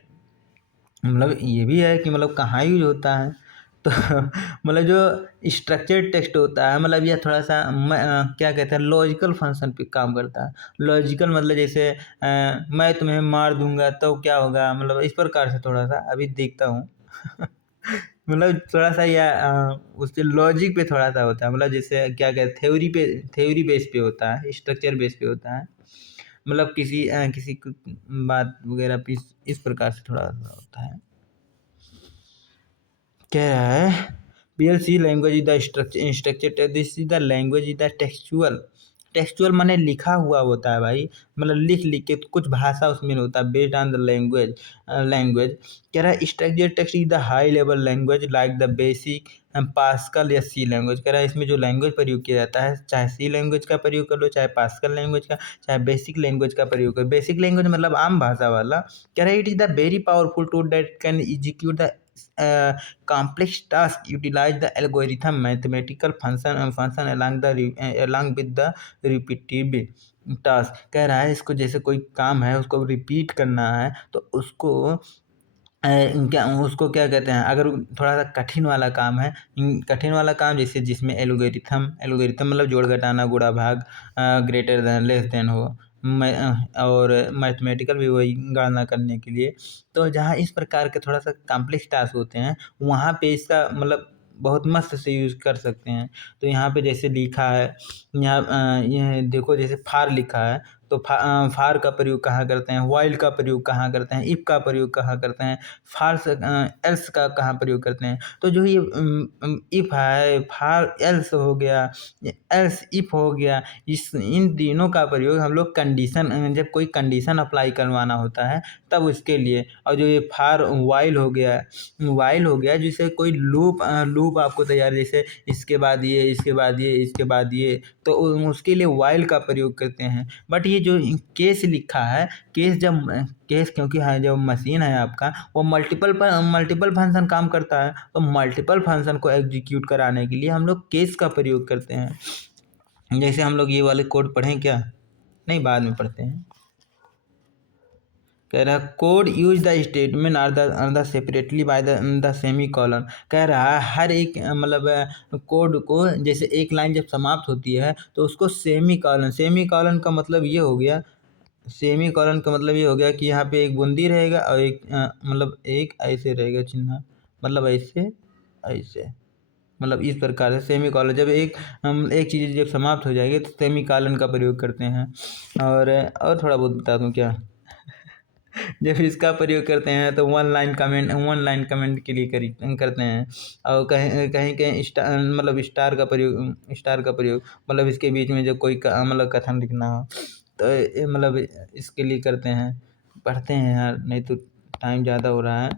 मतलब ये भी है कि मतलब कहाँ यूज होता है, तो मतलब जो स्ट्रक्चर्ड टेक्स्ट होता है, मतलब यह थोड़ा सा क्या कहते हैं लॉजिकल फंक्शन पे काम करता है। लॉजिकल मतलब जैसे मैं तुम्हें मार दूंगा तो क्या होगा, मतलब इस प्रकार से थोड़ा सा अभी देखता हूँ। मतलब थोड़ा सा यह उसके लॉजिक पे थोड़ा सा होता है, मतलब जैसे क्या कहते हैं थ्योरी बेस पे होता है, स्ट्रक्चर बेस पे होता है, मतलब किसी बात वगैरह पे इस प्रकार से थोड़ा सा होता है। क्या है PLC language is the structure, this is the language is the textual. Textual माने लिखा हुआ होता है भाई, मतलब लिख लिख के कुछ भाषा उसमें होता है, बेस्ड ऑन द लैंग्वेज। कह रहा है structure text is the high level language like the basic pascal या सी लैंग्वेज। कह रहा है इसमें जो लैंग्वेज प्रयोग किया जाता है, चाहे सी लैंग्वेज का प्रयोग कर लो, चाहे पास्कल लैंग्वेज का, चाहे बेसिक लैंग्वेज का प्रयोग करो। बेसिक लैंग्वेज मतलब आम भाषा वाला। कह रहा है it is the very powerful tool that can execute the complex task utilize the algorithm mathematical function along with the repetitive task. कह रहा है इसको जैसे कोई काम है उसको रिपीट करना है तो उसको क्या कहते हैं, अगर थोड़ा सा कठिन वाला काम है, कठिन वाला काम जैसे जिसमें एल्गोरिथम मतलब जोड़ घटाना गुणा भाग ग्रेटर देन लेस देन हो, और मैथमेटिकल भी वही गणना करने के लिए। तो जहाँ इस प्रकार के थोड़ा सा कॉम्प्लेक्स टास्क होते हैं वहाँ पे इसका मतलब बहुत मस्त से यूज़ कर सकते हैं। तो यहाँ पे जैसे लिखा है, यहाँ ये देखो जैसे फार लिखा है, तो फार का प्रयोग कहाँ करते हैं, व्हाइल का प्रयोग कहाँ करते हैं, इफ का प्रयोग कहाँ करते हैं, एल्स का कहाँ प्रयोग करते हैं। तो जो ये इफ है, फार, एल्स हो गया, एल्स इफ हो गया, इन तीनों का प्रयोग हम लोग जब कोई कंडीशन अप्लाई करवाना होता है तब उसके लिए। और जो ये फार वाइल हो गया जिसे कोई लूप आपको तैयार, जैसे इसके बाद ये, इसके बाद ये, इसके बाद ये, तो उसके लिए वाइल का प्रयोग करते हैं। बट ये जो केस लिखा है, केस क्योंकि है जो मशीन है आपका, वो मल्टीपल फंक्शन काम करता है, तो मल्टीपल फंक्शन को एग्जीक्यूट कराने के लिए हम लोग केस का प्रयोग करते हैं। जैसे हम लोग ये वाले कोड पढ़ें क्या, नहीं बाद में पढ़ते हैं। कह रहा है code use the statement are the separately by the semicolon. कह रहा है हर एक मतलब कोड को, जैसे एक लाइन जब समाप्त होती है तो उसको सेमी कॉलन का मतलब ये हो गया, सेमी कॉलन का मतलब ये हो गया कि यहाँ पे एक बूंदी रहेगा और एक मतलब एक ऐसे रहेगा चिन्ह, मतलब ऐसे ऐसे, मतलब इस प्रकार से सेमी कॉलन, जब हम एक चीज़ जब समाप्त हो जाएगी तो सेमी कॉलन का प्रयोग करते हैं। और थोड़ा बहुत बता दूं क्या, जब इसका प्रयोग करते हैं तो वन लाइन कमेंट के लिए करते हैं। और कहीं कहीं कहीं स्टार का प्रयोग मतलब इसके बीच में जब कोई मतलब कथन लिखना हो तो मतलब इसके लिए करते हैं। पढ़ते हैं यार, नहीं तो टाइम ज़्यादा हो रहा है।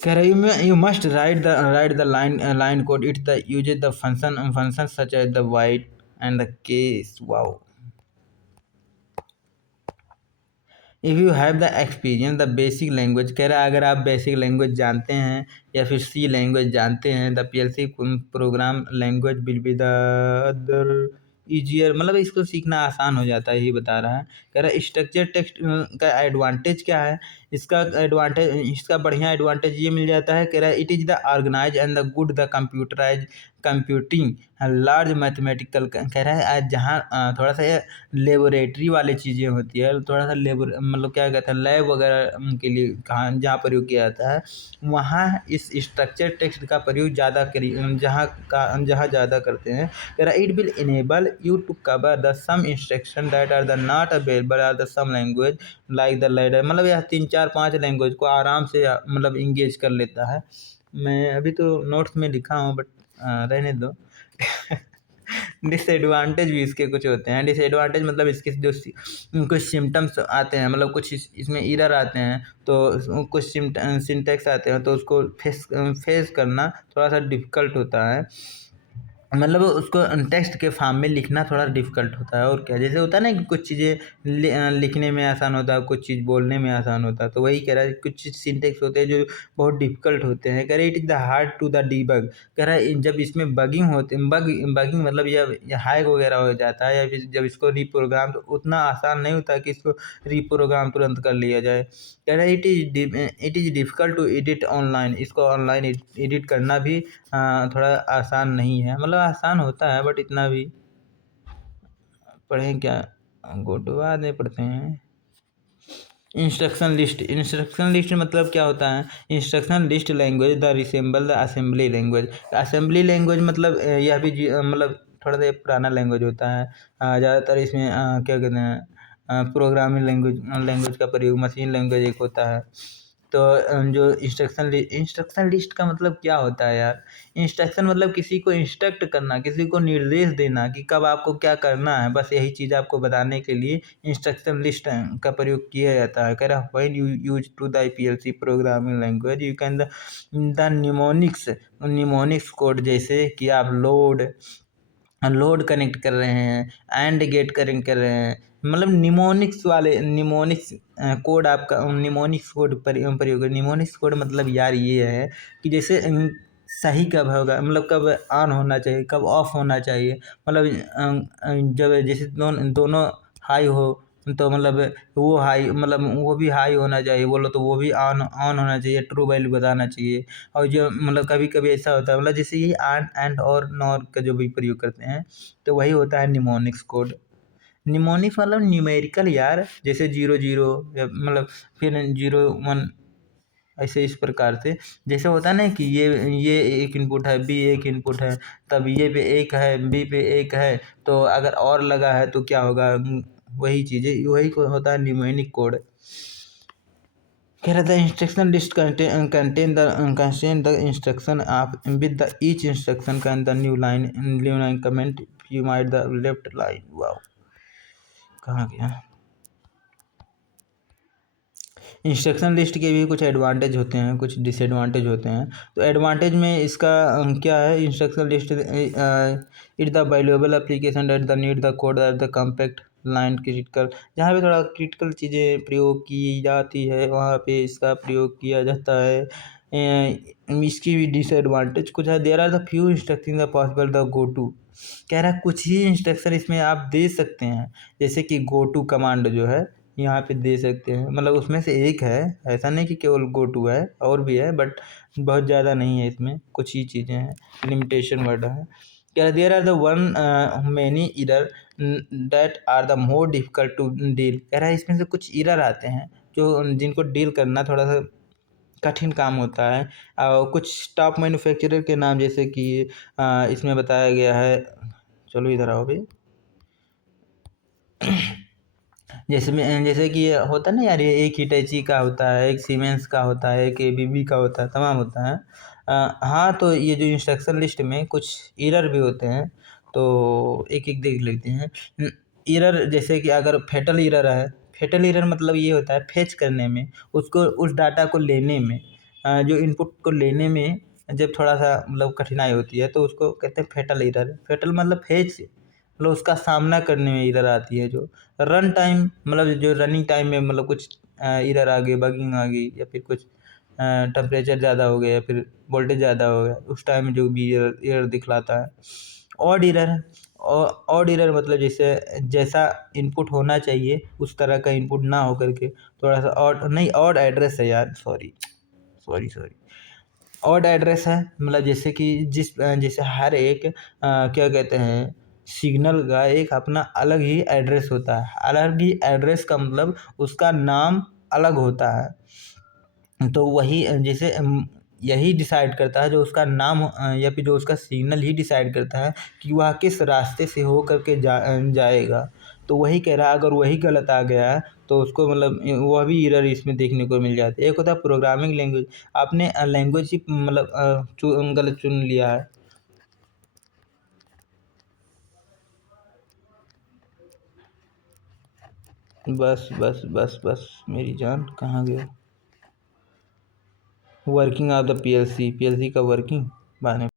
कह रहा you must write the line code it the uses the function such as the white and the case. Wow, if you have the experience the basic language. कह रहा है अगर आप बेसिक लैंग्वेज जानते हैं या फिर सी लैंग्वेज जानते हैं, the PLC programme language will be the other easier, मतलब इसको सीखना आसान हो जाता है, यही बता रहा है। कह रहा है स्ट्रक्चर टेक्स्ट का एडवांटेज क्या है, इसका बढ़िया एडवांटेज ये मिल जाता है। कह रहा है it is the organise and the good the computerise computing large mathematical. कह रहा है आज जहाँ थोड़ा सा लेबोरेटरी वाली चीज़ें होती है, थोड़ा सा मतलब क्या कहते हैं लैब वगैरह के लिए कहाँ जहाँ प्रयोग किया जाता है, वहाँ इस स्ट्रक्चर टेक्स्ट का प्रयोग जहाँ ज़्यादा करते हैं। कह रहा it will enable you to cover the some instruction that are the not available are the some language like the ladder. मतलब यह 3 4 5 लैंग्वेज को आराम से मतलब इंगेज कर लेता है। मैं अभी तो नोट्स में लिखा हूँ बट रहने दो। डिसएडवांटेज भी इसके कुछ होते हैं। डिसएडवांटेज मतलब इसके जो कुछ सिम्टम्स आते हैं, मतलब कुछ इसमें एरर आते हैं, तो कुछ सिंटैक्स आते हैं तो उसको फेस करना थोड़ा सा डिफ़िकल्ट होता है। मतलब उसको टेक्स्ट के फॉर्म में लिखना थोड़ा डिफ़िकल्ट होता है। और क्या, जैसे होता है ना कि कुछ चीज़ें लिखने में आसान होता है, कुछ चीज़ बोलने में आसान होता है, तो वही कह रहा है कुछ सिंटेक्स होते हैं जो बहुत डिफ़िकल्ट होते हैं। कह रहा है it is the hard to the debug. कह रहा है जब इसमें बगिंग मतलब या हैक वगैरह हो जाता है या फिर जब इसको रीप्रोग्राम, तो उतना आसान नहीं होता कि इसको रीप्रोग्राम तुरंत कर लिया जाए। कह रहा है it is difficult to edit online. इसको ऑनलाइन एडिट करना भी थोड़ा आसान नहीं है, मतलब आसान होता है बट इतना भी। पढ़ें क्या, गुड बाद में पढ़ते हैं। इंस्ट्रक्शन लिस्ट मतलब क्या होता है, instruction list language the resemble the assembly language. Assembly language मतलब यह भी मतलब थोड़ा सा पुराना लैंग्वेज होता है। ज़्यादातर इसमें क्या कहते हैं प्रोग्रामिंग लैंग्वेज का प्रयोग, मशीन लैंग्वेज एक होता है। तो जो इंस्ट्रक्शन लिस्ट का मतलब क्या होता है यार, इंस्ट्रक्शन मतलब किसी को इंस्ट्रक्ट करना, किसी को निर्देश देना कि कब आपको क्या करना है, बस यही चीज़ आपको बताने के लिए इंस्ट्रक्शन लिस्ट का प्रयोग किया जाता है। कह रहा when you use to the PLC programming language you can the mnemonics code, जैसे कि आप लोड कनेक्ट कर रहे हैं, एंड गेट कनेक्ट कर रहे हैं, मतलब निमोनिक्स कोड आपका निमोनिक्स कोड प्रयोग। निमोनिक्स कोड मतलब यार ये है कि जैसे सही कब होगा, मतलब कब ऑन होना चाहिए, कब ऑफ होना चाहिए, मतलब जब जैसे दोनों हाई हो तो मतलब वो हाई, मतलब वो भी हाई होना चाहिए बोलो तो वो भी ऑन ऑन होना चाहिए, ट्रू वैल्यू बताना चाहिए। और जो मतलब कभी कभी ऐसा होता है, मतलब जैसे ये एंड और नॉर का जो भी प्रयोग करते हैं तो वही होता है निमोनिक्स कोड। निमोनिक्स मतलब न्यूमेरिकल यार, जैसे 0 0 मतलब फिर 0 1 ऐसे इस प्रकार से जैसे होता है ना कि ये एक इनपुट है, बी एक इनपुट है, तब ये पे एक है, बी पे एक है, तो अगर और लगा है तो क्या होगा, वही चीज़ें, वही होता है न्यूमेरिक कोड। कह रहा था instruction list contain the instruction of with the each instruction can the new line comment you might the left line. Wow, कहाँ गया। इंस्ट्रक्शन लिस्ट के भी कुछ एडवांटेज होते हैं, कुछ डिसएडवांटेज होते हैं। तो एडवांटेज में इसका क्या है, instruction list it the valuable application at the need the code at the compact line critical. जहाँ पे थोड़ा क्रिटिकल चीज़ें प्रयोग की जाती है वहाँ पे इसका प्रयोग किया जाता है। इसकी भी डिसएडवांटेज कुछ है। There are the few instruction the possible the go to. कह रहा है कुछ ही इंस्ट्रक्शन इसमें आप दे सकते हैं, जैसे कि गो टू कमांड जो है यहाँ पे दे सकते हैं, मतलब उसमें से एक है, ऐसा नहीं कि केवल गो टू है, और भी है बट बहुत ज़्यादा नहीं है, इसमें कुछ ही चीज़ें हैं, लिमिटेशन वर्ड है। क्या there are the one many error that are the more difficult to deal. कह रहा है इसमें से कुछ इरर आते हैं जो जिनको डील करना थोड़ा सा कठिन काम होता है। कुछ टॉप मैन्युफैक्चरर के नाम जैसे कि इसमें बताया गया है, चलो इधर आओ भाई। जैसे कि ये होता है ना यार, ये एक हिटैची का होता है, एक सीमेंस का होता है, एक एबीबी का होता है, तमाम होता है। हाँ, तो ये जो इंस्ट्रक्शन लिस्ट में कुछ एरर भी होते हैं, तो एक एक देख लेते हैं। एरर जैसे कि अगर फेटल एरर है, फेटल एरर मतलब ये होता है फेच करने में, उसको उस डाटा को लेने में, जो इनपुट को लेने में जब थोड़ा सा मतलब कठिनाई होती है तो उसको कहते हैं फेटल एरर। फेटल मतलब फेच, मतलब उसका सामना करने में एरर आती है। जो रन टाइम मतलब जो रनिंग टाइम में मतलब कुछ एरर आ गई, बगिंग आ गई, या फिर कुछ टेम्परेचर ज़्यादा हो गया या फिर वोल्टेज ज़्यादा हो गया, उस टाइम में जो भी एरर दिखलाता है। ऑड एरर, ऑड एरर मतलब जैसे जैसा इनपुट होना चाहिए उस तरह का इनपुट ना हो करके थोड़ा सा ऑड, नहीं ऑड एड्रेस है यार, sorry sorry sorry, odd address है, मतलब जैसे कि जैसे हर एक क्या कहते हैं, सिग्नल का एक अपना अलग ही एड्रेस होता है। अलग ही एड्रेस का मतलब उसका नाम अलग होता है। तो वही जैसे यही डिसाइड करता है, जो उसका नाम या फिर जो उसका सिग्नल ही डिसाइड करता है कि वह किस रास्ते से हो करके जाएगा। तो वही कह रहा है, अगर वही गलत आ गया है तो उसको मतलब वह भी एरर इसमें देखने को मिल जाती है। एक होता है प्रोग्रामिंग लैंग्वेज, आपने लैंग्वेज ही मतलब गलत चुन लिया है। बस बस बस बस मेरी जान, कहाँ गया। Working of the PLC, PLC का वर्किंग बाद में